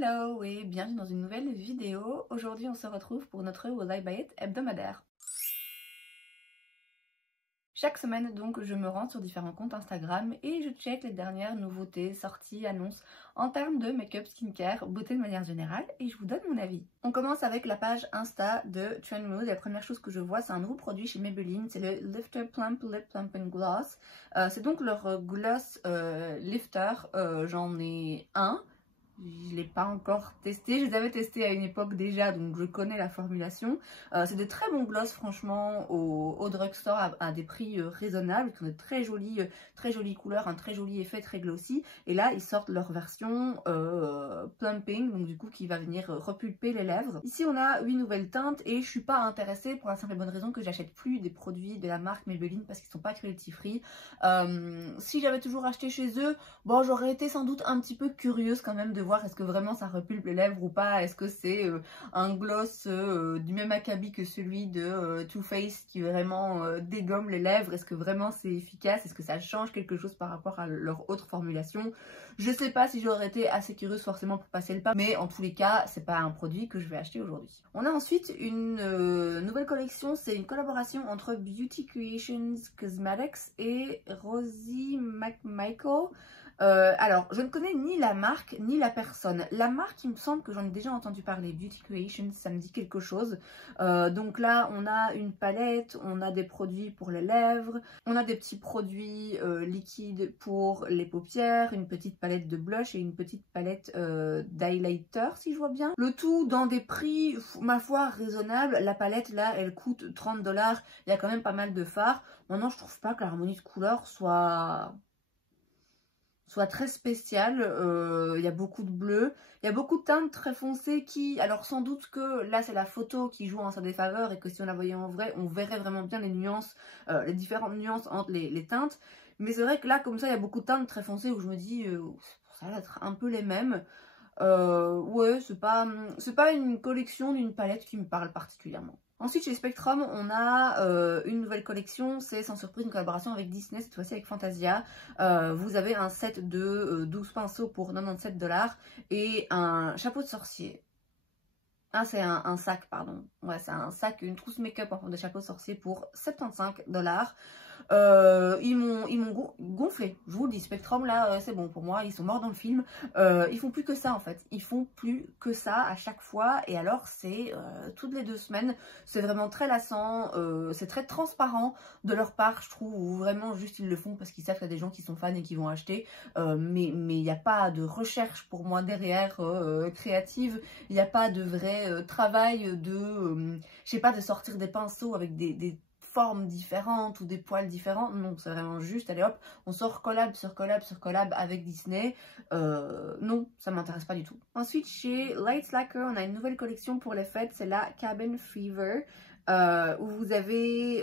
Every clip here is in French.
Hello et bienvenue dans une nouvelle vidéo. Aujourd'hui on se retrouve pour notre Will I Buy It hebdomadaire. Chaque semaine donc je me rends sur différents comptes Instagram et je check les dernières nouveautés, sorties, annonces en termes de make-up, skincare, beauté de manière générale et je vous donne mon avis. On commence avec la page Insta de Trendmood. La première chose que je vois c'est un nouveau produit chez Maybelline, c'est le Lifter Plump Lip Plumping Gloss. C'est donc leur gloss lifter, j'en ai un. Je ne l'ai pas encore testé, je les avais testés à une époque déjà, donc je connais la formulation. C'est de très bons gloss franchement au drugstore à des prix raisonnables, qui ont de très jolies couleurs, un très joli effet, très glossy. Et là, ils sortent leur version plumping, donc du coup qui va venir repulper les lèvres. Ici, on a 8 nouvelles teintes et je suis pas intéressée pour la simple et bonne raison que j'achète plus des produits de la marque Maybelline parce qu'ils sont pas cruelty free. Si j'avais toujours acheté chez eux, bon, j'aurais été sans doute un petit peu curieuse quand même de voir est-ce que vraiment ça repulpe les lèvres ou pas, est-ce que c'est un gloss du même acabit que celui de Too Faced qui vraiment dégomme les lèvres, est-ce que vraiment c'est efficace, est-ce que ça change quelque chose par rapport à leur autre formulation. Je sais pas si j'aurais été assez curieuse forcément pour passer le pas, mais en tous les cas c'est pas un produit que je vais acheter aujourd'hui. On a ensuite une nouvelle collection, c'est une collaboration entre Beauty Creations Cosmetics et Rosie McMichael. Alors, je ne connais ni la marque ni la personne. La marque, il me semble que j'en ai déjà entendu parler. Beauty Creations, ça me dit quelque chose. Donc là, on a une palette, on a des produits pour les lèvres, on a des petits produits liquides pour les paupières, une petite palette de blush et une petite palette d'highlighter, si je vois bien. Le tout dans des prix, ma foi, raisonnables. La palette, là, elle coûte 30 $. Il y a quand même pas mal de fards. Maintenant, je trouve pas que l'harmonie de couleurs soit très spécial. Il y a beaucoup de bleu, il y a beaucoup de teintes très foncées qui, alors sans doute que là c'est la photo qui joue en sa défaveur et que si on la voyait en vrai on verrait vraiment bien les nuances, les différentes nuances entre les teintes, mais c'est vrai que là comme ça il y a beaucoup de teintes très foncées où je me dis ça va être un peu les mêmes. Ouais, c'est pas une collection d'une palette qui me parle particulièrement. Ensuite chez Spectrum on a une nouvelle collection, c'est sans surprise une collaboration avec Disney, cette fois-ci avec Fantasia. Vous avez un set de 12 pinceaux pour 97 $ et un chapeau de sorcier. Ah, c'est un sac, pardon. Ouais, c'est un sac, une trousse make-up en forme de chapeau de sorcier pour 75 $. Ils m'ont gonflé, je vous le dis. Spectrum là c'est bon pour moi, ils sont morts dans le film. Ils font plus que ça en fait, ils font plus que ça à chaque fois et alors c'est toutes les 2 semaines, c'est vraiment très lassant, c'est très transparent de leur part je trouve, ou vraiment juste ils le font parce qu'ils savent qu'il y a des gens qui sont fans et qui vont acheter, mais il n'y a pas de recherche pour moi derrière créative, il n'y a pas de vrai travail de je sais pas, de sortir des pinceaux avec des formes différentes ou des poils différents. Non, c'est vraiment juste, allez hop, on sort collab sur collab sur collab avec Disney. Non, ça m'intéresse pas du tout. Ensuite, chez Light Slacker, on a une nouvelle collection pour les fêtes, c'est la Cabin Fever. Où vous avez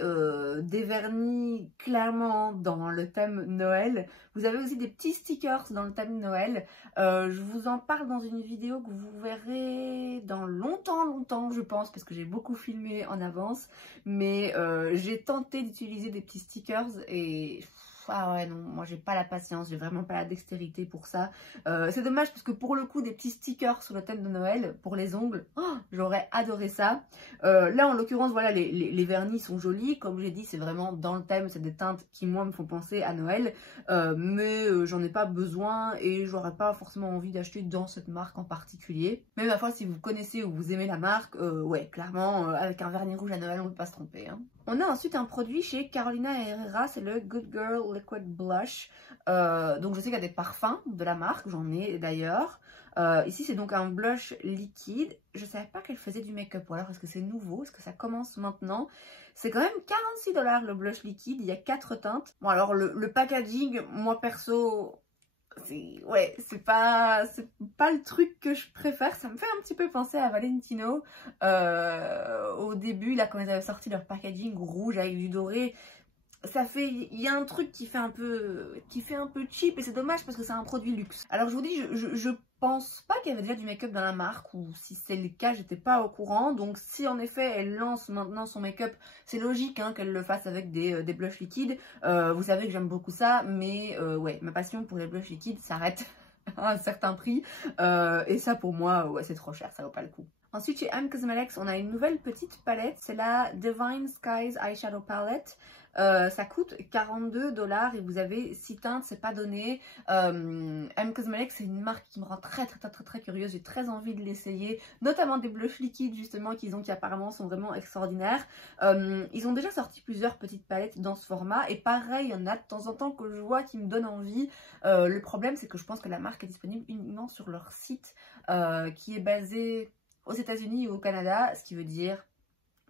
des vernis clairement dans le thème Noël. Vous avez aussi des petits stickers dans le thème Noël. Je vous en parle dans une vidéo que vous verrez dans longtemps je pense, parce que j'ai beaucoup filmé en avance. Mais j'ai tenté d'utiliser des petits stickers et... ah ouais non, moi j'ai pas la patience, j'ai vraiment pas la dextérité pour ça. C'est dommage parce que pour le coup des petits stickers sur le thème de Noël pour les ongles, oh, j'aurais adoré ça. Là en l'occurrence voilà, les vernis sont jolis, comme j'ai dit c'est vraiment dans le thème, c'est des teintes qui moi me font penser à Noël, mais j'en ai pas besoin et j'aurais pas forcément envie d'acheter dans cette marque en particulier. Mais ma foi, si vous connaissez ou vous aimez la marque, ouais clairement avec un vernis rouge à Noël on peut pas se tromper hein. On a ensuite un produit chez Carolina Herrera, c'est le Good Girl Liquid Blush. Donc je sais qu'il y a des parfums de la marque, j'en ai d'ailleurs. Ici c'est donc un blush liquide. Je ne savais pas qu'elle faisait du make-up, ou alors est-ce que c'est nouveau, est-ce que ça commence maintenant? C'est quand même 46 $ le blush liquide, il y a 4 teintes. Bon alors le packaging, moi perso... ouais, c'est pas le truc que je préfère. Ça me fait un petit peu penser à Valentino au début là quand ils avaient sorti leur packaging rouge avec du doré. Il y a un truc qui fait un peu cheap et c'est dommage parce que c'est un produit luxe. Alors je vous dis, je pense pas qu'il y avait déjà du make-up dans la marque, ou si c'est le cas j'étais pas au courant. Donc si en effet elle lance maintenant son make-up, c'est logique hein, qu'elle le fasse avec des blushs liquides. Vous savez que j'aime beaucoup ça, mais ouais, ma passion pour les blushs liquides s'arrête à un certain prix. Et ça pour moi, ouais, c'est trop cher, ça vaut pas le coup. Ensuite chez M Cosmetics, on a une nouvelle petite palette, c'est la Divine Skies Eyeshadow Palette. Ça coûte 42 $ et vous avez 6 teintes, c'est pas donné. M Cosmetics, c'est une marque qui me rend très curieuse, j'ai très envie de l'essayer, notamment des blushs liquides justement qu'ils ont qui apparemment sont vraiment extraordinaires. Ils ont déjà sorti plusieurs petites palettes dans ce format et pareil, il y en a de temps en temps que je vois qui me donnent envie. Le problème c'est que je pense que la marque est disponible uniquement sur leur site qui est basé aux États-Unis ou au Canada, ce qui veut dire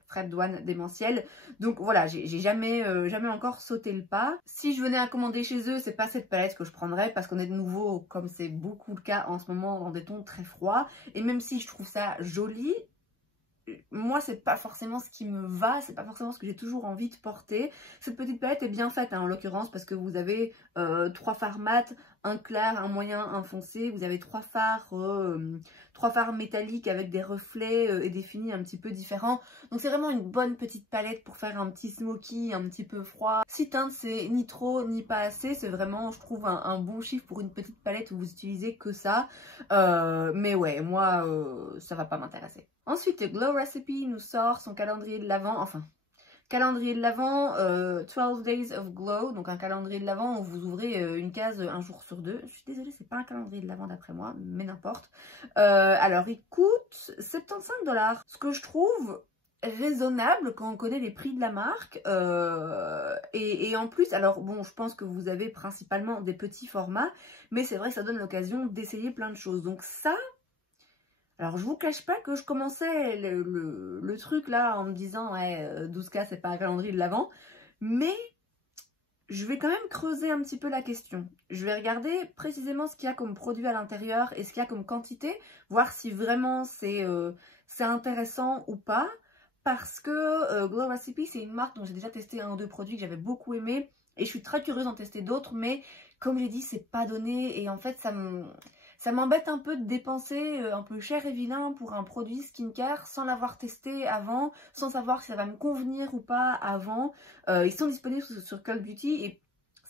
frais de douane démentiels. Donc voilà, j'ai jamais encore sauté le pas. Si je venais à commander chez eux, c'est pas cette palette que je prendrais parce qu'on est de nouveau, comme c'est beaucoup le cas en ce moment, dans des tons très froids. Et même si je trouve ça joli, moi c'est pas forcément ce qui me va, c'est pas forcément ce que j'ai toujours envie de porter. Cette petite palette est bien faite hein, en l'occurrence parce que vous avez 3 fards mat, un clair, un moyen, un foncé, vous avez 3 fards métalliques avec des reflets et des finis un petit peu différents. Donc c'est vraiment une bonne petite palette pour faire un petit smoky, un petit peu froid. 6 teintes c'est ni trop ni pas assez, c'est vraiment je trouve un bon chiffre pour une petite palette où vous utilisez que ça. Mais ouais, moi ça va pas m'intéresser. Ensuite, Glow Recipe nous sort son calendrier de l'Avent, enfin, calendrier de l'Avent, 12 Days of Glow, donc un calendrier de l'Avent où vous ouvrez une case un jour sur 2. Je suis désolée, c'est pas un calendrier de l'Avent d'après moi, mais n'importe. Alors, il coûte 75 $, ce que je trouve raisonnable quand on connaît les prix de la marque. Et en plus, alors bon, je pense que vous avez principalement des petits formats, mais c'est vrai que ça donne l'occasion d'essayer plein de choses. Donc ça... Alors, je vous cache pas que je commençais le truc là en me disant ouais, 12K c'est pas un calendrier de l'Avent, mais je vais quand même creuser un petit peu la question. Je vais regarder précisément ce qu'il y a comme produit à l'intérieur et ce qu'il y a comme quantité, voir si vraiment c'est intéressant ou pas, parce que Glow Recipe c'est une marque dont j'ai déjà testé un ou deux produits que j'avais beaucoup aimé et je suis très curieuse d'en tester d'autres, mais comme j'ai dit c'est pas donné et en fait ça m'embête un peu de dépenser un peu cher et vilain pour un produit skincare sans l'avoir testé avant, sans savoir si ça va me convenir ou pas avant. Ils sont disponibles sur Cult Beauty et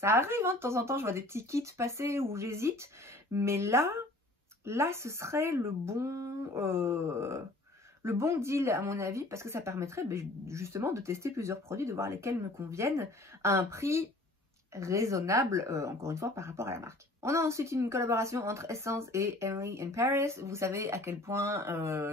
ça arrive hein, de temps en temps, je vois des petits kits passer où j'hésite. Mais là ce serait le bon deal à mon avis parce que ça permettrait justement de tester plusieurs produits, de voir lesquels me conviennent à un prix raisonnable, encore une fois, par rapport à la marque. On a ensuite une collaboration entre Essence et Emily in Paris. Vous savez à quel point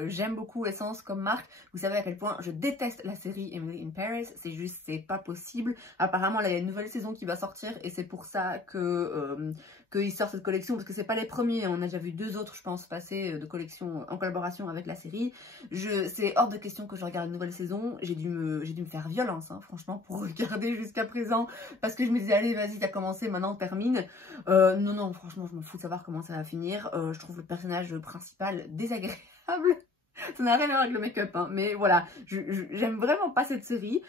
j'aime beaucoup Essence comme marque. Vous savez à quel point je déteste la série Emily in Paris. C'est juste, c'est pas possible. Apparemment, là, il y a une nouvelle saison qui va sortir et c'est pour ça que qu'ils sortent cette collection parce que c'est pas les premiers. On a déjà vu 2 autres, je pense, passer de collection en collaboration avec la série. C'est hors de question que je regarde une nouvelle saison. J'ai dû me faire violence, hein, franchement, pour regarder jusqu'à présent parce que je me disais, allez, vas-y, t'as commencé, maintenant termine. Non, franchement, je m'en fous de savoir comment ça va finir. Je trouve le personnage principal désagréable. Ça n'a rien à voir avec le make-up, hein, mais voilà, j'aime vraiment pas cette série.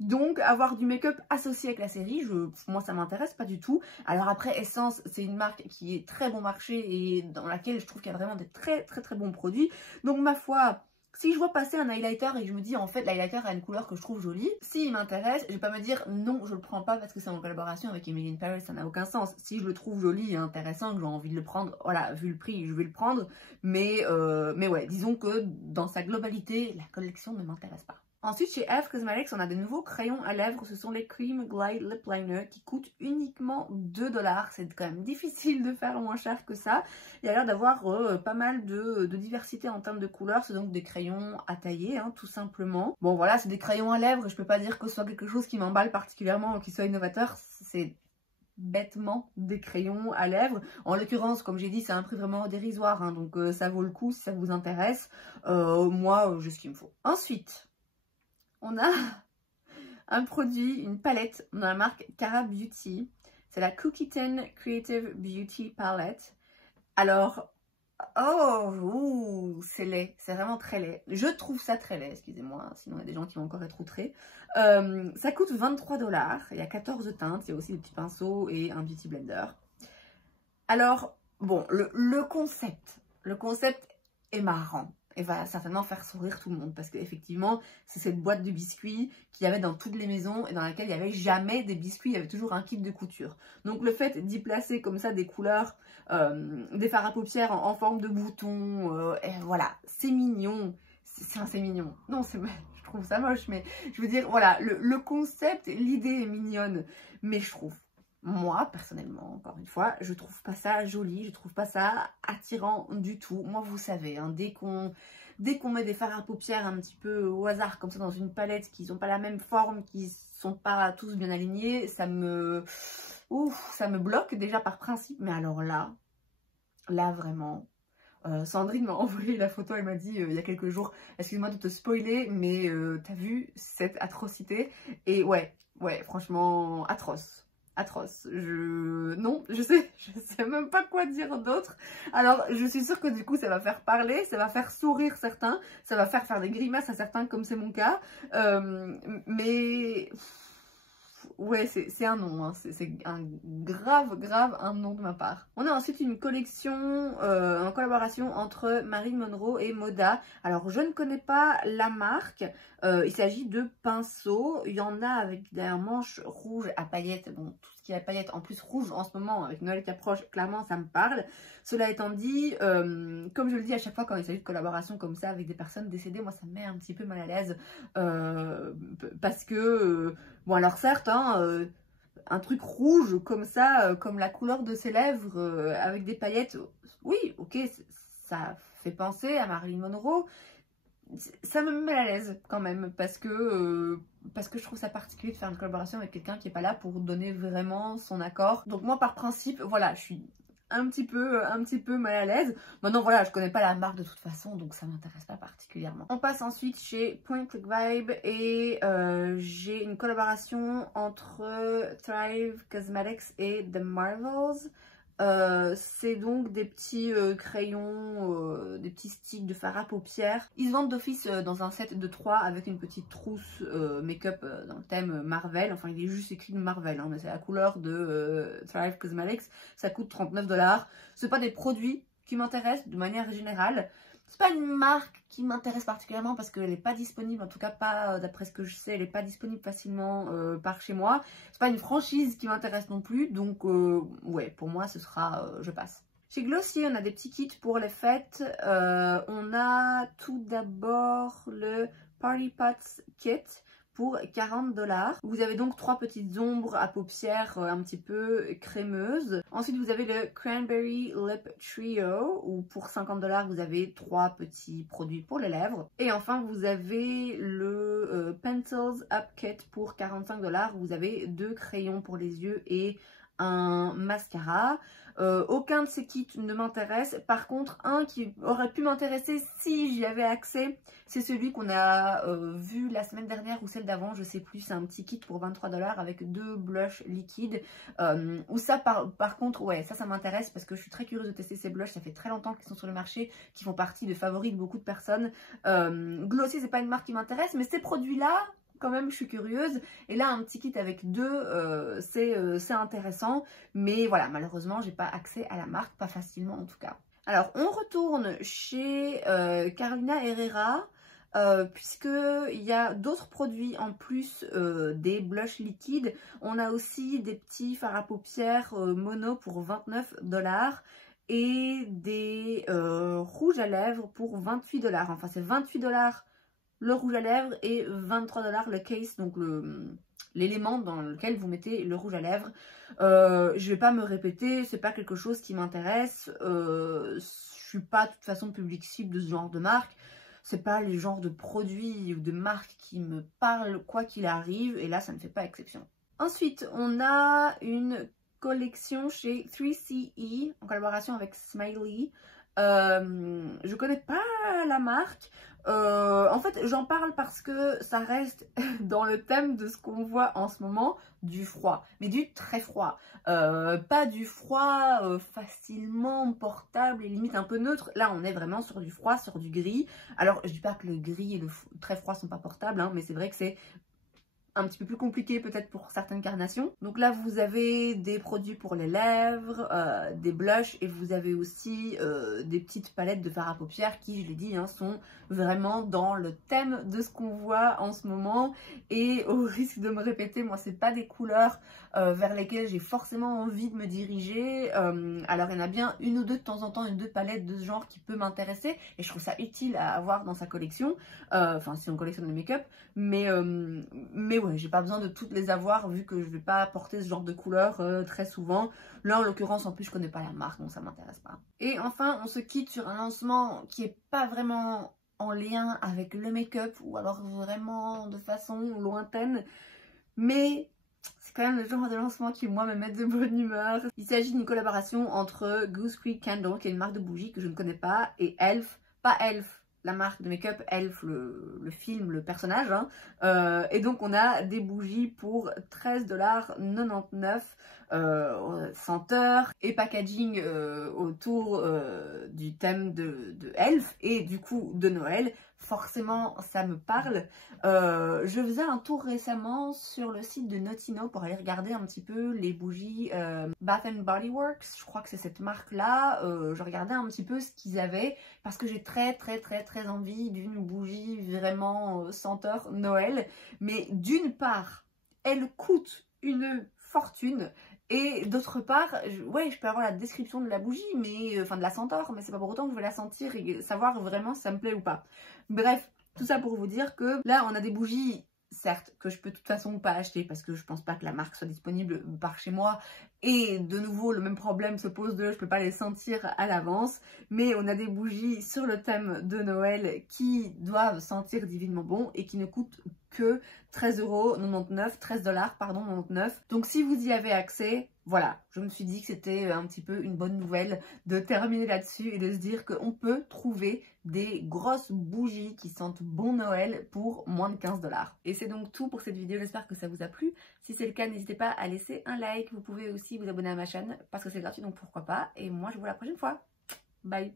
Donc, avoir du make-up associé avec la série, moi, ça m'intéresse pas du tout. Alors après, Essence, c'est une marque qui est très bon marché et dans laquelle je trouve qu'il y a vraiment des très bons produits. Donc, ma foi... Si je vois passer un highlighter et que je me dis en fait l'highlighter a une couleur que je trouve jolie, s'il m'intéresse, je vais pas me dire non je le prends pas parce que c'est en collaboration avec Emily in Paris, ça n'a aucun sens. Si je le trouve joli et intéressant, que j'ai envie de le prendre, voilà, vu le prix je vais le prendre. Mais ouais, disons que dans sa globalité, la collection ne m'intéresse pas. Ensuite, chez F Cosmetics, on a des nouveaux crayons à lèvres. Ce sont les Cream Glide Lip Liner qui coûtent uniquement 2 $. C'est quand même difficile de faire moins cher que ça. Il y a l'air d'avoir pas mal de diversité en termes de couleurs. C'est donc des crayons à tailler, hein, tout simplement. Bon, voilà, c'est des crayons à lèvres. Je peux pas dire que ce soit quelque chose qui m'emballe particulièrement ou qui soit innovateur. C'est bêtement des crayons à lèvres. En l'occurrence, comme j'ai dit, c'est un prix vraiment dérisoire. Hein, donc, ça vaut le coup si ça vous intéresse. Moi, j'ai ce qu'il me faut. Ensuite... on a un produit, une palette dans la marque Cara Beauty. C'est la Cookie Tin Creative Beauty Palette. Alors, c'est laid. C'est vraiment très laid. Je trouve ça très laid, excusez-moi. Sinon, il y a des gens qui vont encore être outrés. Ça coûte 23 $. Il y a 14 teintes. Il y a aussi des petits pinceaux et un beauty blender. Alors, bon, le concept est marrant. et va certainement faire sourire tout le monde parce qu'effectivement c'est cette boîte de biscuits qu'il y avait dans toutes les maisons et dans laquelle il n'y avait jamais des biscuits, il y avait toujours un kit de couture. Donc le fait d'y placer comme ça des couleurs, des fards à paupières en forme de bouton, et voilà, c'est mignon. C'est mignon. Non, je trouve ça moche, mais je veux dire, voilà, le concept, l'idée est mignonne, mais je trouve, moi, personnellement, encore une fois, je trouve pas ça joli, je trouve pas ça attirant du tout. Moi, vous savez, hein, dès qu'on met des fards à paupières un petit peu au hasard, comme ça, dans une palette, qui n'ont pas la même forme, qui sont pas tous bien alignés, ça me bloque déjà par principe. Mais alors là vraiment... Sandrine m'a envoyé la photo, elle m'a dit il y a quelques jours, excuse-moi de te spoiler, mais t'as vu cette atrocité? Et ouais, franchement, atroce. Non, je sais même pas quoi dire d'autre. Alors, je suis sûre que du coup, ça va faire parler, ça va faire sourire certains, ça va faire des grimaces à certains, comme c'est mon cas. Mais... ouais, c'est un non, hein. C'est un grave un non de ma part. On a ensuite une collection en collaboration entre Marilyn Monroe et Moda. Alors je ne connais pas la marque, il s'agit de pinceaux. Il y en a avec des manches rouges à paillettes. Bon, tout ce qui est à paillettes, en plus rouge en ce moment, avec Noël qui approche, clairement ça me parle. Cela étant dit, comme je le dis à chaque fois quand il s'agit de collaboration comme ça avec des personnes décédées, moi ça me met un petit peu mal à l'aise parce que... bon alors certes, hein, un truc rouge comme ça, comme la couleur de ses lèvres, avec des paillettes, oui, ok, ça fait penser à Marilyn Monroe. Ça me met mal à l'aise quand même, parce que je trouve ça particulier de faire une collaboration avec quelqu'un qui n'est pas là pour donner vraiment son accord. Donc moi par principe, voilà, je suis un petit peu mal à l'aise. Maintenant voilà, je connais pas la marque de toute façon, donc ça m'intéresse pas particulièrement. On passe ensuite chez Point Click Vibe et j'ai une collaboration entre Thrive Cosmetics et The Marvels. C'est donc des petits crayons, des petits sticks de fard à paupières. Ils se vendent d'office dans un set de 3 avec une petite trousse make-up dans le thème Marvel. Enfin, il est juste écrit Marvel, hein, mais c'est la couleur de Thrive Cosmetics. Ça coûte 39 $. Ce pas des produits qui m'intéressent de manière générale. C'est pas une marque qui m'intéresse particulièrement parce qu'elle n'est pas disponible, en tout cas pas d'après ce que je sais, elle n'est pas disponible facilement par chez moi. C'est pas une franchise qui m'intéresse non plus, donc ouais, pour moi ce sera, je passe. Chez Glossier, on a des petits kits pour les fêtes. On a tout d'abord le Party Pots Kit pour 40 $. Vous avez donc 3 petites ombres à paupières un petit peu crémeuses. Ensuite, vous avez le Cranberry Lip Trio où pour 50 $, vous avez 3 petits produits pour les lèvres. Et enfin, vous avez le Pencils Up Kit pour 45 $. Vous avez 2 crayons pour les yeux et un mascara. Aucun de ces kits ne m'intéresse. Par contre, un qui aurait pu m'intéresser si j'y avais accès, c'est celui qu'on a vu la semaine dernière ou celle d'avant, je sais plus. C'est un petit kit pour 23 $ avec 2 blushs liquides. Ou ça, par contre, ouais, ça m'intéresse parce que je suis très curieuse de tester ces blushs. Ça fait très longtemps qu'ils sont sur le marché, qui font partie de favoris de beaucoup de personnes. Glossier, c'est pas une marque qui m'intéresse, mais ces produits-là, quand même je suis curieuse, et là un petit kit avec 2 c'est intéressant, mais voilà, malheureusement j'ai pas accès à la marque, pas facilement en tout cas. Alors on retourne chez Carolina Herrera puisqu'il y a d'autres produits en plus des blushs liquides. On a aussi des petits fards à paupières mono pour 29 $ et des rouges à lèvres pour 28 $. Enfin c'est 28 $ le rouge à lèvres et 23 $ le case, donc l'élément dans lequel vous mettez le rouge à lèvres. Je vais pas me répéter, c'est pas quelque chose qui m'intéresse. Je suis pas de toute façon public cible de ce genre de marque. C'est pas les genres de produits ou de marques qui me parlent quoi qu'il arrive, et là ça ne fait pas exception. Ensuite, on a une collection chez 3CE en collaboration avec Smiley. Je connais pas la marque. En fait, j'en parle parce que ça reste dans le thème de ce qu'on voit en ce moment, du froid, mais du très froid. Pas du froid facilement portable et limite un peu neutre. Là, on est vraiment sur du froid, sur du gris. Alors, je dis pas que le gris et le très froid sont pas portables, hein, mais c'est vrai que c'est un petit peu plus compliqué peut-être pour certaines carnations. Donc là vous avez des produits pour les lèvres, des blushs et vous avez aussi des petites palettes de fard à paupières qui, je l'ai dit, hein, sont vraiment dans le thème de ce qu'on voit en ce moment. Et au risque de me répéter, moi c'est pas des couleurs vers lesquelles j'ai forcément envie de me diriger. Alors il y en a bien une ou deux de temps en temps, une ou deux palettes de ce genre qui peut m'intéresser et je trouve ça utile à avoir dans sa collection, enfin si on collectionne le make-up, mais ouais, j'ai pas besoin de toutes les avoir vu que je vais pas porter ce genre de couleur très souvent. Là en l'occurrence, en plus je connais pas la marque donc ça m'intéresse pas. Et enfin on se quitte sur un lancement qui est pas vraiment en lien avec le make-up ou alors vraiment de façon lointaine, mais c'est quand même le genre de lancement qui moi me met de bonne humeur. Il s'agit d'une collaboration entre Goose Creek Candle, qui est une marque de bougies que je ne connais pas, et Elf, pas Elf la marque de make-up, Elf le film, le personnage, hein. Et donc on a des bougies pour 13,99 $, senteur et packaging autour du thème de Elf et du coup de Noël. Forcément ça me parle. Je faisais un tour récemment sur le site de Notino pour aller regarder un petit peu les bougies Bath & Body Works, je crois que c'est cette marque là. Je regardais un petit peu ce qu'ils avaient parce que j'ai très envie d'une bougie vraiment senteur Noël, mais d'une part elle coûte une fortune et d'autre part, ouais, je peux avoir la description de la bougie, mais enfin de la senteur, mais c'est pas pour autant que je vais la sentir et savoir vraiment si ça me plaît ou pas. Bref, tout ça pour vous dire que là on a des bougies, certes, que je peux de toute façon pas acheter parce que je pense pas que la marque soit disponible par chez moi. Et de nouveau, le même problème se pose de je peux pas les sentir à l'avance. Mais on a des bougies sur le thème de Noël qui doivent sentir divinement bon et qui ne coûtent que 13,99 €, 13 $, pardon, 99. Donc si vous y avez accès, voilà, je me suis dit que c'était un petit peu une bonne nouvelle de terminer là-dessus et de se dire qu'on peut trouver des grosses bougies qui sentent bon Noël pour moins de 15 $. Et c'est donc tout pour cette vidéo, j'espère que ça vous a plu. Si c'est le cas, n'hésitez pas à laisser un like, vous pouvez aussi vous abonner à ma chaîne parce que c'est gratuit donc pourquoi pas. Et moi je vous vois la prochaine fois. Bye.